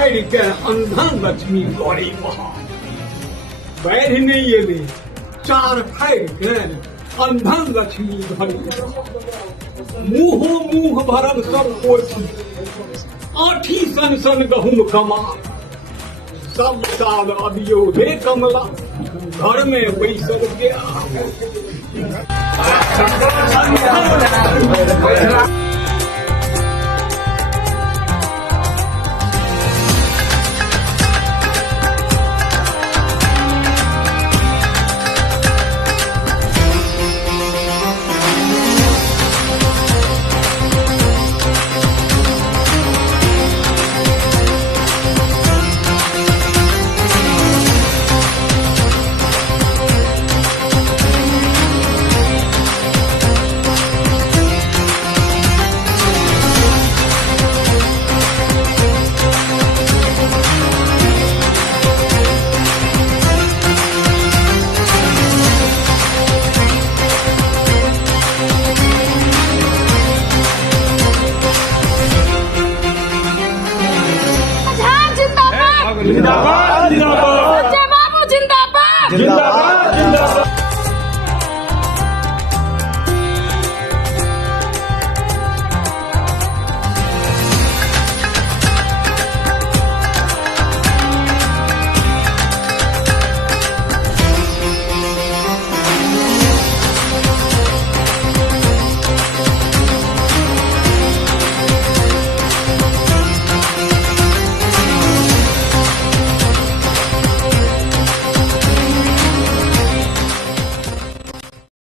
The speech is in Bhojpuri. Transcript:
फाड़ के अंधन लक्ष्मी गौरी महा बैर नहीं एले चार फाड़ के अंधन लक्ष्मी गौरी मुँहो मुँह भरल सब कोठी आठी सन सन गहुम कमा सब साल अबियो हे कमला घर में बैसल गया जिंदाबाद जिंदाबाद जिंदाबाद